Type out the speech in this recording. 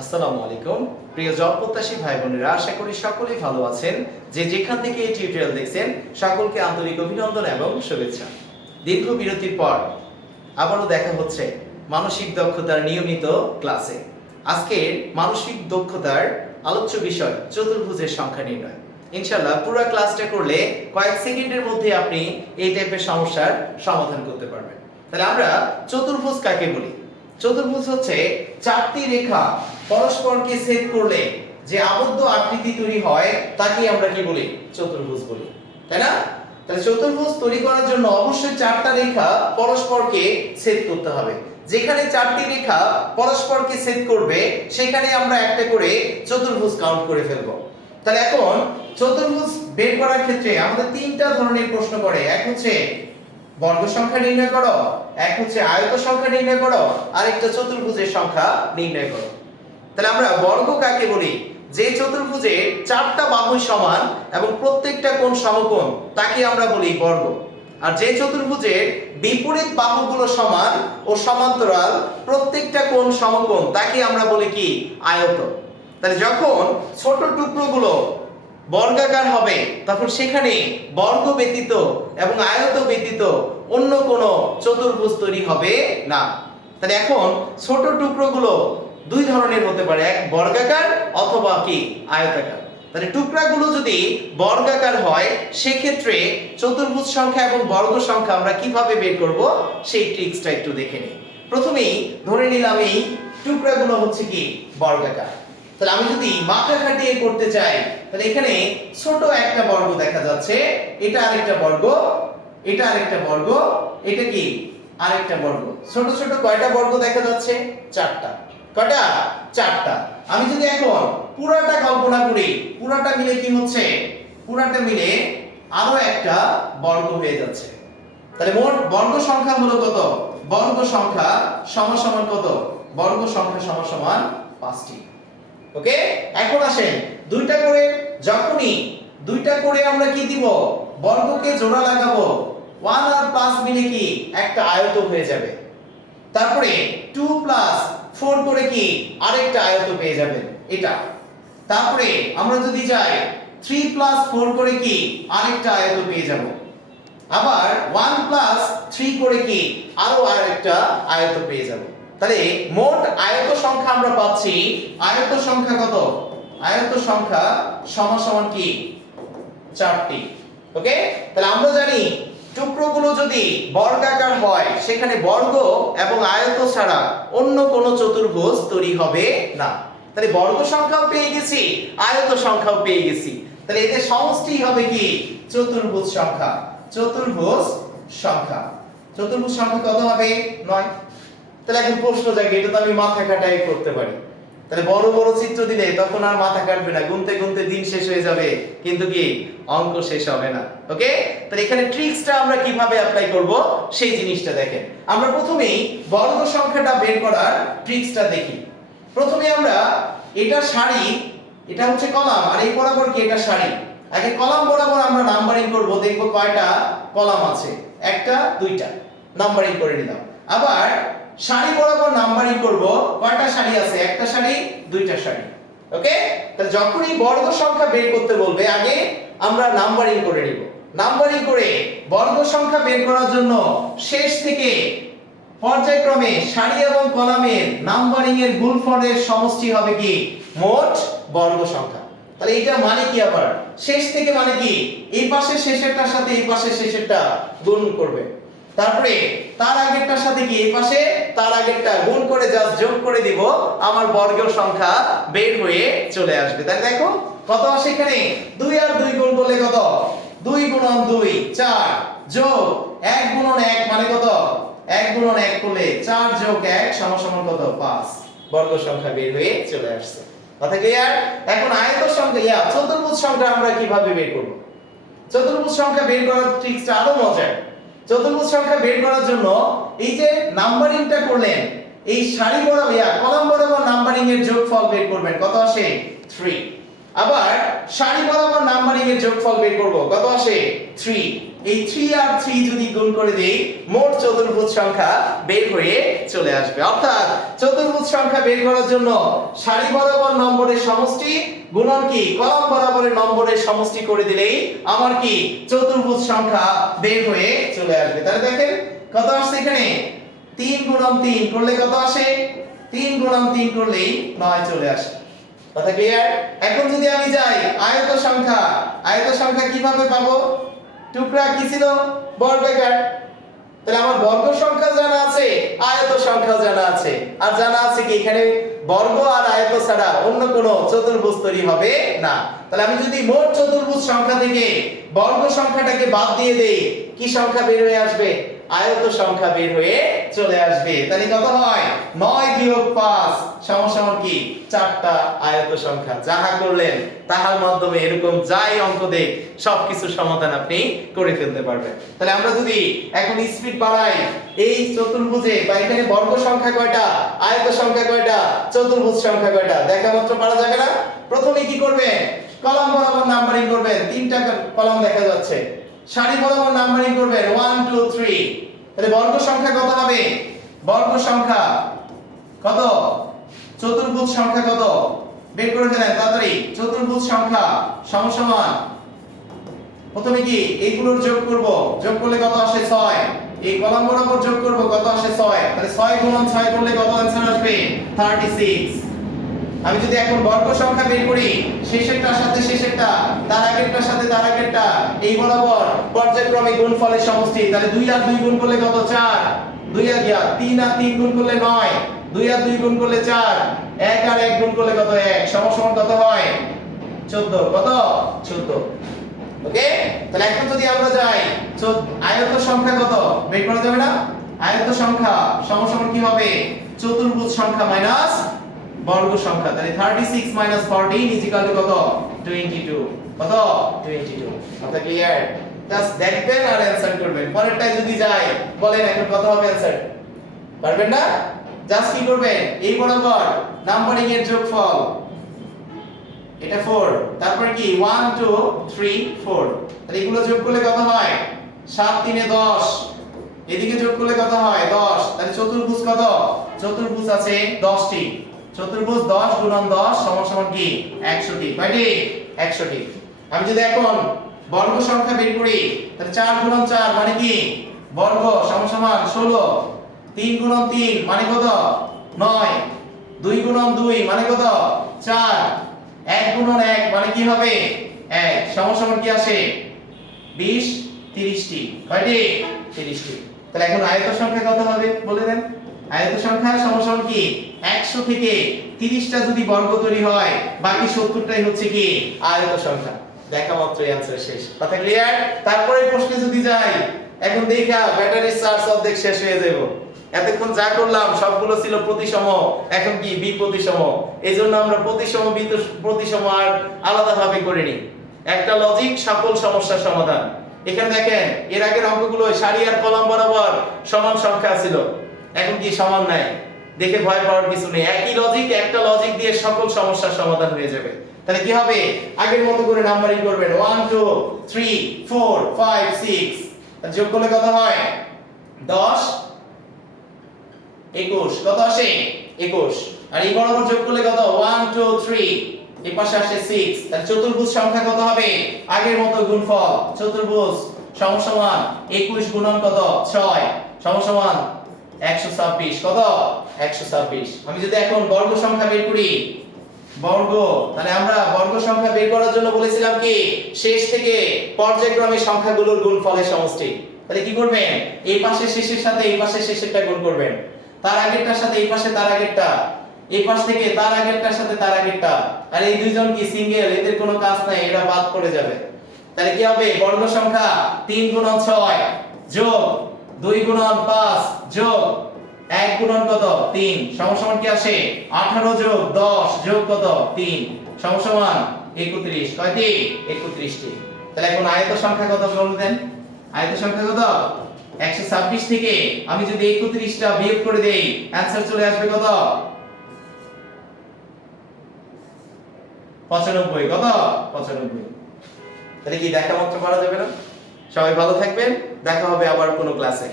আসসালামু আলাইকুম প্রিয় জব প্রত্যাশী ভাই বোনেরা, আশা করি সকলেই ভালো আছেন। যে যেখান থেকে এই টিউটোরিয়াল দেখছেন সকলকে আন্তরিক অভিনন্দন এবং শুভেচ্ছা। দীর্ঘ বিরতির পর আবারও দেখা হচ্ছে মানসিক দক্ষতার নিয়মিত ক্লাসে। আজকের মানসিক দক্ষতার আলোচ্য বিষয় চতুর্ভুজের সংখ্যা নির্ণয়। ইনশাআল্লাহ পুরো ক্লাসটা করলে কয়েক সেকেন্ডের মধ্যে আপনি এই টাইপের সমস্যার সমাধান করতে পারবেন। তাহলে আমরা চতুর্ভুজ কাকে বলি? চতুর্ভুজ হচ্ছে চারটি রেখা পরস্পরকে ছেদ করলে যে আবদ্ধ আকৃতি তৈরি হয় তাকে আমরা কি বলি? চতুর্ভুজ বলি, তাই না? তাহলে চতুর্ভুজ তৈরি করার জন্য অবশ্যই চারটা রেখা পরস্পরকে ছেদ করতে হবে। যেখানে চারটি রেখা পরস্পরকে ছেদ করবে সেখানে আমরা একটা করে চতুর্ভুজ কাউন্ট করে ফেলবো। তাহলে এখন চতুর্ভুজ বের করার ক্ষেত্রে আমাদের তিনটা ধরনের প্রশ্ন করে। এক হচ্ছে বর্গ সংখ্যা নির্ণয় করো, এক হচ্ছে আয়ত সংখ্যা নির্ণয় করো, আর একটা চতুর্ভুজের সংখ্যা নির্ণয় করো। তাহলে আমরা বর্গ কাকে বলি? যে চতুর্ভুজের চারটা বাহু সমান এবং প্রত্যেকটা কোণ সমকোণ তাকে আমরা বলি বর্গ। আর যে চতুর্ভুজের বিপরীত বাহুগুলো সমান ও সমান্তরাল, প্রত্যেকটা কোণ সমকোণ তাকে আমরা বলি কি? আয়ত। তাহলে যখন ছোট টুকরোগুলো বর্গাকার হবে তখন সেখানে বর্গ ব্যতীত এবং আয়ত ব্যতীত অন্য কোনো চতুর্ভুজ তৈরি হবে না। তাহলে এখন ছোট টুকরোগুলো দুই ধরনের হতে পারে, এক বর্গাকার অথবা কি আয়তাকার। তাহলে টুকরাগুলো যদি বর্গাকার হয় সেক্ষেত্রে চতুর্ভুজ সংখ্যা এবং বর্গ সংখ্যা আমরা কিভাবে বের করব সেই ট্রিক্সটা একটু দেখে নিই। প্রথমেই ধরে নিলাম এই টুকরাগুলো হচ্ছে কি বর্গাকার। তাহলে আমি যদি মাথা খাটিয়ে করতে চাই তাহলে এখানে ছোট একটা বর্গ দেখা যাচ্ছে, এটা আরেকটা বর্গ, এটা আরেকটা বর্গ, এটা কি আরেকটা বর্গ। ছোট ছোট কয়টা বর্গ দেখা যাচ্ছে? চারটা। কয়টা? চারটা। আমি যদি এখন পুরাটা কল্পনা করি, পুরাটা মিলে কি হচ্ছে? পুরাটা মিলে আরো একটা বর্গ হয়ে যাচ্ছে। তাহলে মোট বর্গ সংখ্যা হলো কত? বর্গ সংখ্যা সমান সমান কত? বর্গ সংখ্যা সমান সমান 5টি। ওকে, এখন আসেন যখনই দুইটা করে আমরা কি দিব? বর্গকে জোড়া লাগাবো, 1 আর প্লাস মিলে কি একটা আয়ত হয়ে যাবে। তারপরে 2 প্লাস 4 করে কি আরেকটা আয়ত পেয়ে যাবেন, এটা। তারপরে আমরা যদি যাই 3 প্লাস 4 করে কি আরেকটা আয়ত পেয়ে যাব। আবার 1 প্লাস 3 করে কি আরো আরেকটা আয়ত পেয়ে যাব। তাহলে মোট আয়ত সংখ্যা আমরা পাচ্ছি, আয়ত সংখ্যা কত? আয়ত সংখ্যা সমান সমান কি 4টি। ওকে, তাহলে আমরা জানি টুকরোগুলো যদি বর্গাকার হয় সেখানে বর্গ এবং আয়ত ছাড়া অন্য কোনো চতুর্ভুজ তৈরি হবে না। তাহলে বর্গ সংখ্যাও পেয়ে গেছি, আয়ত সংখ্যাও পেয়ে গেছি। তাহলে এদের সমষ্টি হবে কি? চতুর্ভুজ সংখ্যা। চতুর্ভুজ সংখ্যা, চতুর্ভুজ সংখ্যা কত হবে? 9। তাহলে এখন প্রশ্ন জাগে, এটা তো আমি মাথা কাটাই করতে পারি। তাহলে বড় বড় চিত্র দিলে তখন আর মাথা কাটবে না, গুনতে গুনতে দিন শেষ হয়ে যাবে কিন্তু কি অঙ্ক শেষ হবে না। ওকে, তাহলে এখানে ট্রিক্সটা আমরা কিভাবে অ্যাপ্লাই করব সেই জিনিসটা দেখেন। আমরা প্রথমেই বর্গ সংখ্যাটা বের করার ট্রিক্সটা দেখি। প্রথমে আমরা এটা সারি, এটা হচ্ছে কলাম, আর এই বরাবর কি এটা সারি। আগে কলাম বরাবর আমরা নাম্বারিং করব, দেখব কয়টা কলাম আছে। একটা, দুইটা, নাম্বারিং করে নিলাম। আবার সারি বরাবর নাম্বারিং করব, কয়টা সারি আছে? একটা সারি, দুইটা সারি। ওকে, তাহলে যখনই বর্গ সংখ্যা বের করতে বলবে আগে আমরা নাম্বারিং করে নিব। নাম্বারিং করে বর্গ সংখ্যা বের করার জন্য শেষ থেকে পর্যায়ক্রমে সারি এবং কলামের নাম্বারিং এর গুণফলের সমষ্টি হবে কি মোট বর্গ সংখ্যা। তাহলে এটা মানে কি? আবার শেষ থেকে মানে কি এই পাশের শেষেরটার সাথে এই পাশের শেষেরটা গুণ করবে, তারপরে তার আগেরটার সাথে কি এই পাশে তার আগেরটা গুণ করে জাস্ট যোগ করে দিব, আমার বর্গের সংখ্যা বের হয়ে চলে আসবে। তাহলে দেখো কত আসে এখানে? 2 আর 2 গুণ করলে কত? 2 গুণন 2 4 যোগ 1 গুণন 1 মানে কত? 1 গুণন 1 করলে 4 যোগ 1 সমান সমান কত? 5। বর্গ সংখ্যা বের হয়ে চলে আসছে। কথা ক্লিয়ার? এখন আয়ত সংখ্যা চতুর্ভুজ সংখ্যা আমরা কিভাবে বের করব? চতুর্ভুজ সংখ্যা বের করার ট্রিক্সটা আরো মজার। চতুর্ভুজ সংখ্যা বের করার জন্য এই যে নাম্বারিংটা করলেন, এই সারি বরাবর কলাম বরাবর নাম্বারিং এর যোগফল বের করবেন, কত আসে? 3। আবার সারি বরাবর নাম্বারিং এর যোগফল বের করব কত আসে 3 এই 3 আর 3 যদি গুণ করে দেই মোট চতুর্ভুজ সংখ্যা বের হয়ে চলে আসবে অর্থাৎ চতুর্ভুজ সংখ্যা বের করার জন্য সারি বরাবর নম্বরের সমষ্টি গুণন কি কলাম বরাবরের নম্বরের সমষ্টি করে দিলেই আমার কি চতুর্ভুজ সংখ্যা বের হয়ে চলে আসবে তাহলে দেখেন কত আসছে এখানে 3 গুণন 3 করলে কত আসে 3 গুণন 3 করলেই 9 চলে আসে কথা ক্লিয়ার এখন যদি আমি যাই আয়ত সংখ্যা কিভাবে পাবো টুকরা কি ছিল বর্গাকার তাহলে আমার বর্গ সংখ্যা জানা আছে আয়ত সংখ্যা জানা আছে আর জানা আছে কি এখানে বর্গ আর আয়ত ছাড়া অন্য কোনো চতুর্ভুজ তৈরি হবে না তাহলে আমি যদি মোট চতুর্ভুজ সংখ্যা থেকে বর্গ সংখ্যাটাকে বাদ দিয়ে দেই কি সংখ্যা বের হয়ে আসবে আয়ত সংখ্যা বের হয়ে চলে আসবে তাহলে কত হয় 9 বিয়োগ 5 সমান কি চারটা আয়ত সংখ্যা যাহা করলেন তাহার মাধ্যমে এরকম যাই অঙ্ক দেখ সবকিছু সমাধান আপনি করে ফেলতে পারবেন তাহলে আমরা যদি এখন স্পিড বাড়াই এই চতুর্ভুজে বা এখানে বর্গ সংখ্যা কয়টা আয়ত সংখ্যা কয়টা চতুর্ভুজ সংখ্যা কয়টা দেখা মাত্র পারা যাবে না প্রথমে কি করবেন কলাম বরাবর নাম্বারিং করবেন তিনটা কলাম দেখা যাচ্ছে সারি বরাবর নাম্বারিং করবেন 1 2 3 তাহলে বর্গ সংখ্যা কত হবে বর্গ সংখ্যা কত চতুর্ভুজ সংখ্যা কত বের করে ফেলেন তাড়াতাড়ি চতুর্ভুজ সংখ্যা সমান প্রথমে কি এইগুলোর যোগ করব যোগ করলে কত আসে 6 এই কলাম বরাবর যোগ করব কত আসে 6 তাহলে 6 গুণন 6 করলে কত आंसर আসবে 36 আমি যদি এখন বর্গ সংখ্যা বের করি শেষেরটার সাথে শেষেরটা তার আগেরটার সাথে তার আগেরটা এই বরাবর পর্যায়ক্রমে গুণফলের সমষ্টি তাহলে 2 আর 2 গুণ করলে কত 4 2 আর 3 আর 3 গুণ করলে 9 2 আর 2 গুণ করলে 4 1 আর 1 গুণ করলে কত 1 সমান কত হয় 14 কত 14 ওকে তাহলে এখন যদি আমরা যাই আয়ত সংখ্যা কত বের করা যাবে না আয়ত সংখ্যা সমান কি হবে চতুর্ভুজ সংখ্যা মাইনাস বর্গ সংখ্যা তাহলে 36 14 কত 22 কত 22 কথা ক্লিয়ার জাস্ট দেখবেন আর आंसर করবেন পরেরটায় যদি যাই বলেন এখন কত হবে आंसर পারবেন না জাস্ট কি করবেন এই বরাবর নাম্বারিং এর যোগফল এটা 4 তারপর কি 1 2 3 4 তাহলে এগুলো যোগ করলে কত হয় 7 3 এ 10 এদিকে যোগ করলে কত হয় 10 তাহলে চতুর্ভুজ কত চতুর্ভুজ আছে 10টি চতুর্ভুজ 10 গুণন 10 সমান কি 100 টি কয়টি 100 টি আমি যদি এখন বর্গ সংখ্যা বের করি তাহলে 4 গুণন 4 মানে কি বর্গ সমান 16 3 গুণন 3 মানে কত 9 2 গুণন 2 মানে কত 4 1 গুণন 1 মানে কি হবে 1 সমান কি আসে 20 30 টি কয়টি 30 টি তাহলে এখন আয়ত সংখ্যা কত হবে বলে দেন আয়ত সংখ্যা সমান কি 100 থেকে 30টা যদি বর্গ তৈরি হয় বাকি 70টাই হচ্ছে কি আয়ত সংখ্যা দেখা মাত্রই आंसर শেষ কথা ক্লিয়ার তারপরে প্রশ্নে যদি যাই এখন দেখা ব্যাটারির চার্জ অর্ধেক শেষ হয়ে যাবে এতক্ষণ যা করলাম সবগুলো ছিল প্রতিসম এখন কি বিপ্রতিসম এইজন্য আমরা প্রতিসম প্রতিসম আর আলাদাভাবে করিনি একটা লজিক সকল সমস্যার সমাধান এখানে দেখেন এর আগের অঙ্কগুলো সারি আর কলাম বরাবর সমান সংখ্যা ছিল এখন কি সমান নাই দেখে ভয় পাওয়ার কিছু নেই একই লজিক একটা লজিক দিয়ে সকল সমস্যার সমাধান হয়ে যাবে তাহলে কি হবে আগের মতো করে নাম্বারিং করবেন 1 2 3 4 5 6 যোগ করলে কত হয় 10 21 কত আসে 21 আর এই বরাবর যোগ করলে কত 1 2 3 এই পাশে আসে 6 তাহলে চতুর্ভুজ সংখ্যা কত হবে আগের মতো গুণফল চতুর্ভুজ সমান 21 গুণন কত 6 সমান 126 কত 126 আমি যদি এখন বর্গ সংখ্যা বের করি বর্গ তাহলে আমরা বর্গ সংখ্যা বের করার জন্য বলেছিলাম কি শেষ থেকে পর্যায়ক্রমে সংখ্যাগুলোর গুণফলের সমষ্টি তাহলে কি করবেন এই পাশে শেষের সাথে এই পাশে শেষেরটা গুণ করবেন তার আগেরটার সাথে এই পাশে তার আগেরটা এই পাশ থেকে তার আগেরটার সাথে তার আগেরটা আর এই দুইজন কি সিঙ্গেল এদের কোনো কাজ নাই এরা বাদ পড়ে যাবে তাহলে কি হবে বর্গ সংখ্যা 3 গুণন 6 যোগ 2 গুণন 5 যোগ 1 গুণন কত 3 সমান কি আসে 18 যোগ 10 যোগ কত 3 সমান 31 কয়টি 31 টি তাহলে এখন আয়ত সংখ্যা কত বলে দেন আয়ত সংখ্যা কত 126 থেকে আমি যদি 31টা বিয়োগ করে দেই आंसर চলে আসবে কত 95 কত 95। তাহলে কি দেখা মাত্র পারা যাবে না? সবাই ভালো থাকবেন, দেখা হবে আবার কোনো ক্লাসে।